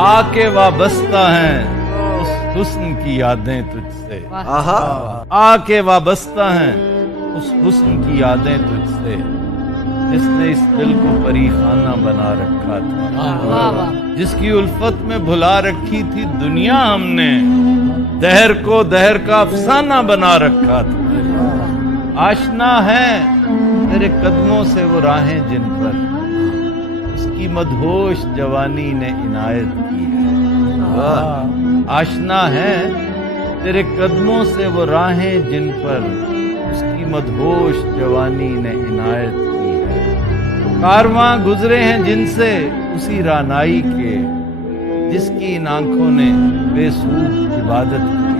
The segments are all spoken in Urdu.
آکے وابستہ ہیں اس حسن کی یادیں تجھ سے، آکے وابستہ ہیں اس حسن کی یادیں تجھ سے، جس نے اس دل کو پری خانہ بنا رکھا تھا، جس کی الفت میں بھلا رکھی تھی دنیا ہم نے، دہر کو دہر کا افسانہ بنا رکھا تھا۔ آشنا ہے تیرے قدموں سے وہ راہیں جن پر اس کی مدہوش جوانی نے عنایت کی ہے، آشنا ہے تیرے قدموں سے وہ راہیں جن پر اس کی مدہوش جوانی نے عنایت کی ہے، کارواں گزرے ہیں جن سے اسی رعنائی کے، جس کی ان آنکھوں نے بے سود عبادت کی،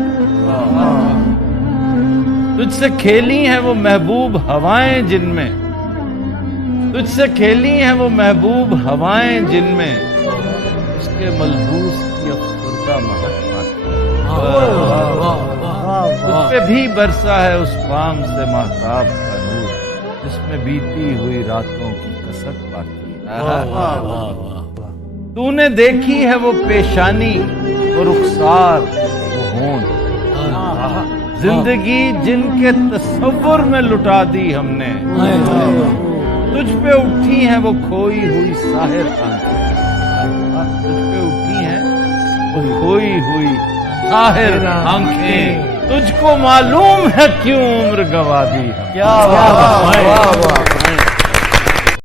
تجھ سے کھیلی ہیں وہ محبوب ہوائیں جن میں، تجھ سے کھیلی ہیں وہ محبوب ہوائیں جن میں اس کے ملبوس کی افسردہ مہک پاتی ہے، تجھ پہ بھی برسا ہے اس بام سے ماہتاب کا نور، جس میں بیتی ہوئی راتوں کی کسک پاتی ہے، تو نے دیکھی ہے وہ پیشانی، وہ رخسار، وہ ہونٹ، زندگی جن کے تصور میں لٹا دی ہم نے، تجھ پہ اٹھی ہیں وہ کھوئی ہوئی ساحر آنکھیں، تجھ پہ اٹھی ہیں وہ کھوئی ہوئی ساحر آنکھیں، تجھ کو معلوم ہے کیوں عمر گوا دی ہم۔ کیا بات ہے!